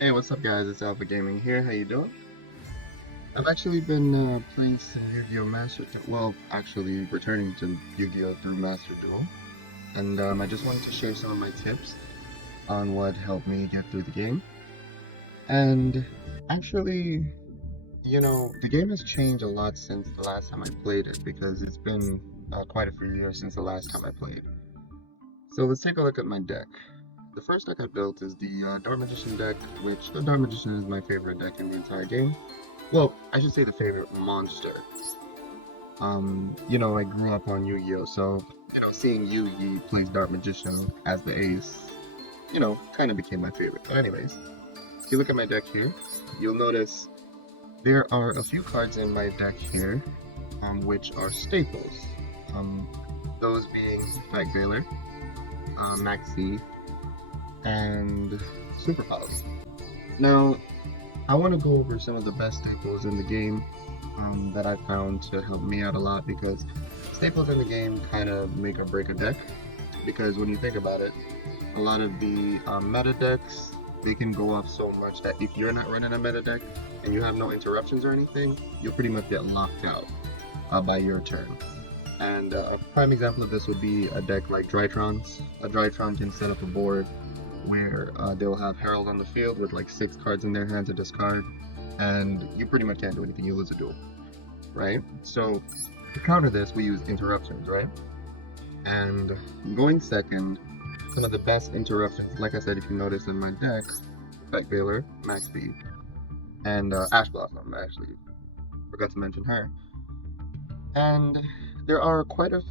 Hey, what's up, guys? It's Alpha Gaming here. How you doing? I've actually been playing some Yu-Gi-Oh! Well, actually returning to Yu-Gi-Oh! Through Master Duel, and I just wanted to share some of my tips on what helped me get through the game. And actually, the game has changed a lot since the last time I played it because it's been quite a few years since the last time I played. So let's take a look at my deck. The first deck I built is the Dark Magician deck, which the Dark Magician is my favorite deck in the entire game. Well, I should say the favorite monster. I grew up on Yu-Gi-Oh, so seeing Yu-Gi plays Dark Magician as the ace, kind of became my favorite. But anyways, if you look at my deck here, you'll notice there are a few cards in my deck here, which are staples. Um, those being Fact Veiler, Maxi, and Super Palace. Now, I want to go over some of the best staples in the game that I found to help me out a lot because staples in the game kind of make or break a deck. Because when you think about it, a lot of the meta decks they can go off so much that if you're not running a meta deck and you have no interruptions or anything, you'll pretty much get locked out by your turn. And a prime example of this would be a deck like Drytron's. A Drytron can set up a board where they'll have Herald on the field with like 6 cards in their hand to discard, and you pretty much can't do anything. You lose a duel, right? So to counter this, we use interruptions, right? And going second, some of the best interruptions, like I said, if you notice in my deck, Effect Veiler, Max Speed, and Ash Blossom. I actually forgot to mention her. And there are quite a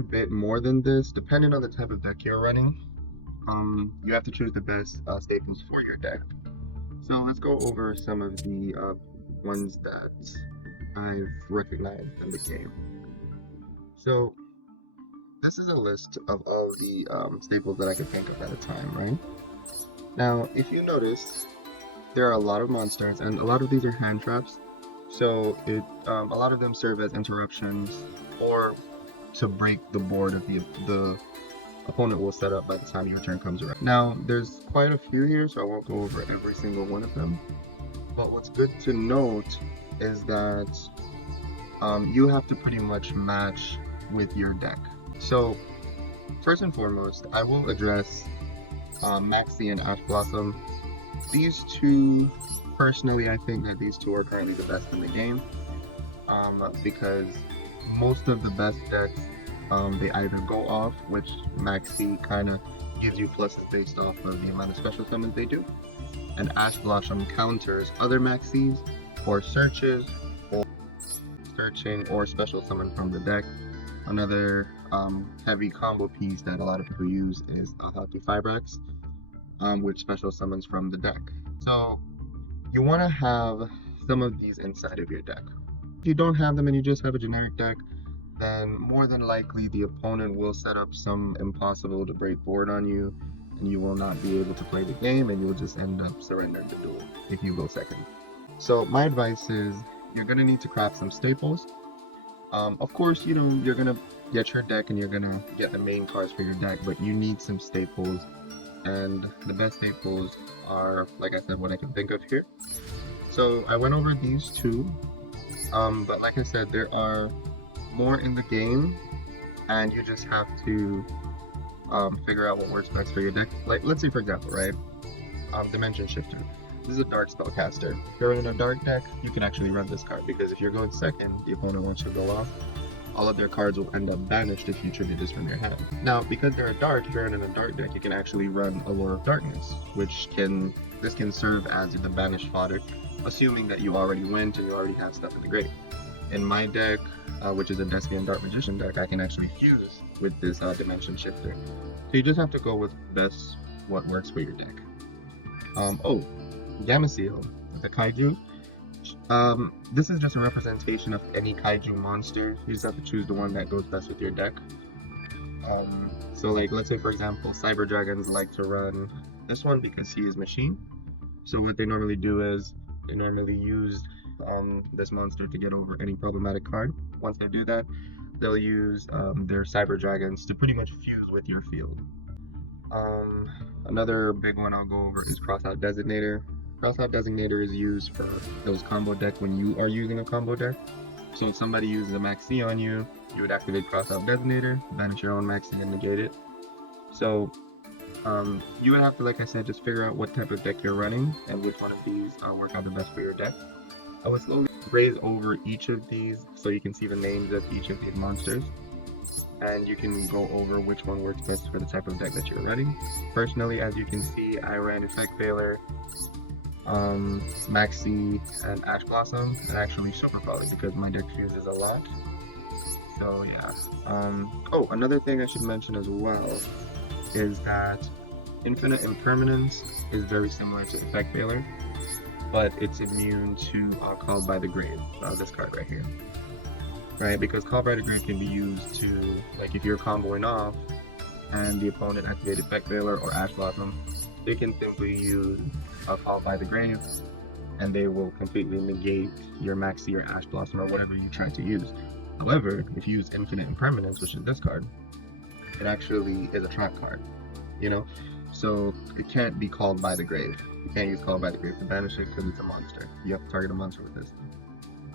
bit more than this, depending on the type of deck you're running. You have to choose the best staples for your deck. So let's go over some of the ones that I've recognized in the game. So this is a list of all the staples that I could think of at a time, right? Now, if you notice, there are a lot of monsters, and a lot of these are hand traps. So a lot of them serve as interruptions or to break the board of the opponent will set up by the time your turn comes around. Now, there's quite a few here, so I won't go over every single one of them. But what's good to note is that you have to pretty much match with your deck. So, first and foremost, I will address Maxi and Ash Blossom. These two, personally, I think that these two are currently the best in the game because most of the best decks they either go off, which Maxi kind of gives you pluses based off of the amount of special summons they do, and Ash Blossom counters other Maxis or searches or searching or special summon from the deck. Another heavy combo piece that a lot of people use is Haki Fibrax, which special summons from the deck. So you want to have some of these inside of your deck. If you don't have them and you just have a generic deck, then more than likely the opponent will set up some impossible to break board on you, and you will not be able to play the game, and you'll just end up surrendering the duel if you go second. So my advice is you're gonna need to craft some staples. Of course, you're gonna get your deck and you're gonna get the main cards for your deck, but you need some staples, and the best staples are, like I said, what I can think of here. So I went over these two, but like I said, there are more in the game, and you just have to figure out what works best for your deck. Like, let's say, for example, right? Dimension Shifter. This is a dark spellcaster. If you're in a dark deck, you can actually run this card because if you're going second, the opponent wants you to go off. All of their cards will end up banished if you tribute this from your hand. Now, because they're a dark, if you're in a dark deck, you can actually run Allure of Darkness, which can serve as the banished fodder, assuming that you already went and you already have stuff in the grave. In my deck, which is a Deskian Dark Magician deck, I can actually fuse with this Dimension Shifter. So you just have to go with best what works for your deck. Gamma Seal, the Kaiju. This is just a representation of any Kaiju monster. You just have to choose the one that goes best with your deck. So like, let's say for example, Cyber Dragons like to run this one because he is machine. So what they normally do is they normally use this monster to get over any problematic card. Once they do that, they'll use their Cyber Dragons to pretty much fuse with your field. Another big one I'll go over is Crossout Designator. Crossout Designator is used for those combo deck when you are using a combo deck. So if somebody uses a Maxi on you, you would activate Crossout Designator, banish your own Maxi and negate it. So you would have to, like I said, just figure out what type of deck you're running and which one of these work out the best for your deck. I will slowly graze over each of these so you can see the names of each of these monsters, and you can go over which one works best for the type of deck that you're running. Personally, as you can see, I ran Effect Veiler, Maxi, and Ash Blossom, and actually Super Poly because my deck fuses a lot. So yeah. Oh, another thing I should mention as well is that Infinite Impermanence is very similar to Effect Veiler, but it's immune to Called by the Grave, this card right here. Right, because Called by the Grave can be used to, like, if you're comboing off and the opponent activated Effect Veiler or Ash Blossom, they can simply use Called by the Grave, and they will completely negate your Maxi or Ash Blossom or whatever you try to use. However, if you use Infinite Impermanence, which is this card, it actually is a trap card, you know? So it can't be Called by the Grave. You can't use Called by the Grave to banish it because it's a monster. You have to target a monster with this.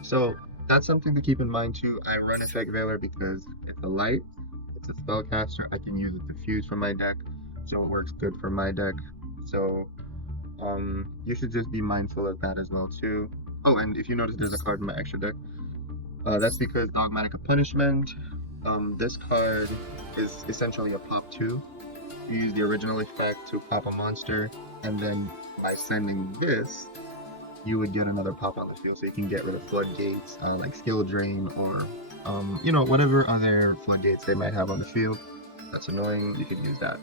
So that's something to keep in mind too. I run Effect Veiler because it's a light, it's a spellcaster. I can use it to fuse from my deck, so it works good for my deck. So you should just be mindful of that as well too. Oh, and if you notice there's a card in my extra deck, that's because Dogmatic of Punishment. This card is essentially a pop 2. You use the original effect to pop a monster, and then by sending this, you would get another pop on the field, so you can get rid of floodgates, like skill drain, or you know, whatever other floodgates they might have on the field. That's annoying. You could use that.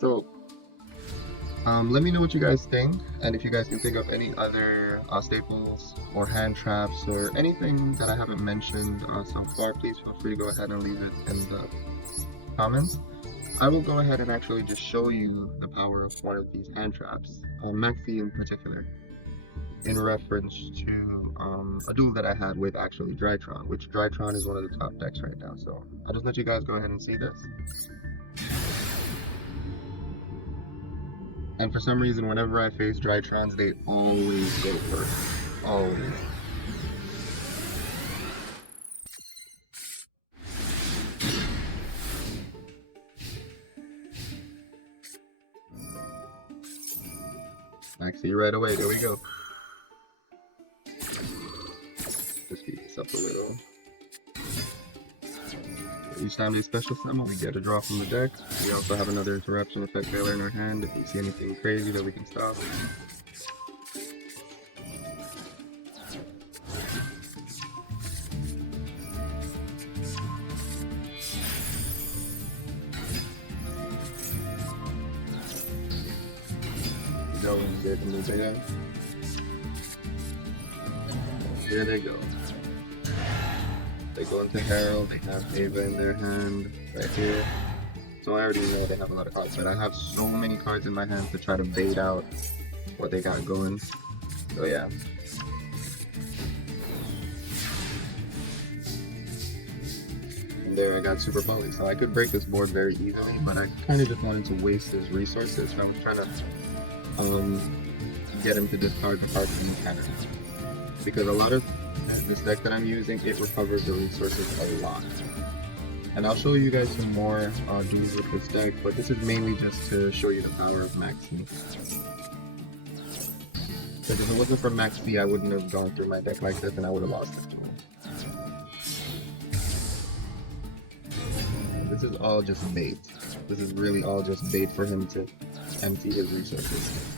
So let me know what you guys think, and if you guys can think of any other staples or hand traps or anything that I haven't mentioned so far, please feel free to go ahead and leave it in the comments. I will go ahead and actually just show you the power of one of these hand traps, Maxi in particular, in reference to a duel that I had with actually Drytron, which Drytron is one of the top decks right now. So I'll just let you guys go ahead and see this. And for some reason, whenever I face Drytrons, they always go first. Always. Maxi right away, there we go. Just keep this up a little. Each time they special summon, we get a draw from the deck. We also have another interruption Effect Veiler in our hand if we see anything crazy that we can stop. Go and get them there. Here they go. They go into Herald, they have Ava in their hand, right here. So I already know they have a lot of cards, but I have so many cards in my hand to try to bait out what they got going. So yeah. And there I got Super Poly, so I could break this board very easily, but I kind of just wanted to waste his resources, so I was trying to get him to discard the cards in his hand. Because a lot of this deck that I'm using, it recovers the resources a lot. And I'll show you guys some more duels with this deck, but this is mainly just to show you the power of Maxi. Because if it wasn't for Maxi, I wouldn't have gone through my deck like this and I would have lost that duel. This is all just bait. This is really all just bait for him to empty his resources.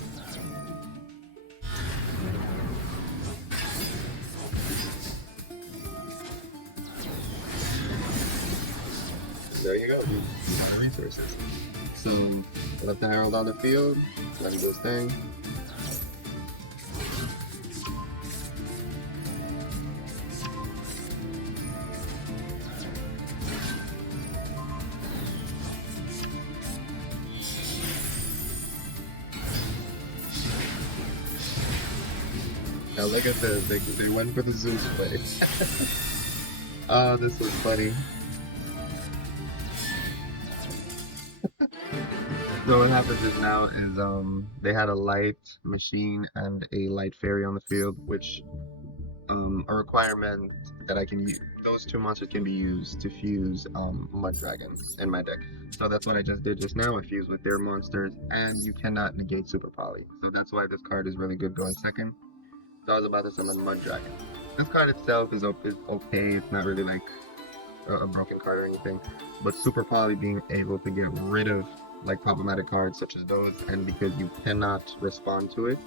There you go, dude. The resources. So, let the Herald on the field, let him do his thing. Now look at this, they went for the Zeus play. Oh, this was funny. So what happens is now is they had a light machine and a light fairy on the field, which a requirement that I can use. Those two monsters can be used to fuse Mud Dragon in my deck. So that's what I just did just now. I fused with their monsters, and you cannot negate Super Poly. So that's why this card is really good going second. So I was about to summon Mud Dragon. This card itself is okay. It's not really like a broken card or anything. But Super Poly being able to get rid of like problematic cards such as those, and because you cannot respond to it,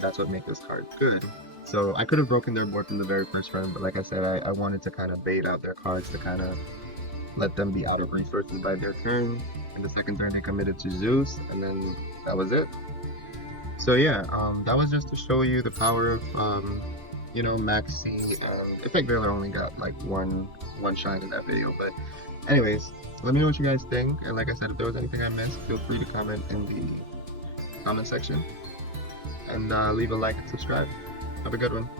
that's what makes this card good. So I could have broken their board from the very first round, but like I said, I wanted to kind of bait out their cards to kind of let them be out of resources by their turn. In the second turn, they committed to Zeus, and then that was it. So yeah, that was just to show you the power of Maxi. Effect Veiler only got like one shine in that video, but anyways, let me know what you guys think. And like I said, if there was anything I missed, feel free to comment in the comment section, and leave a like and subscribe. Have a good one.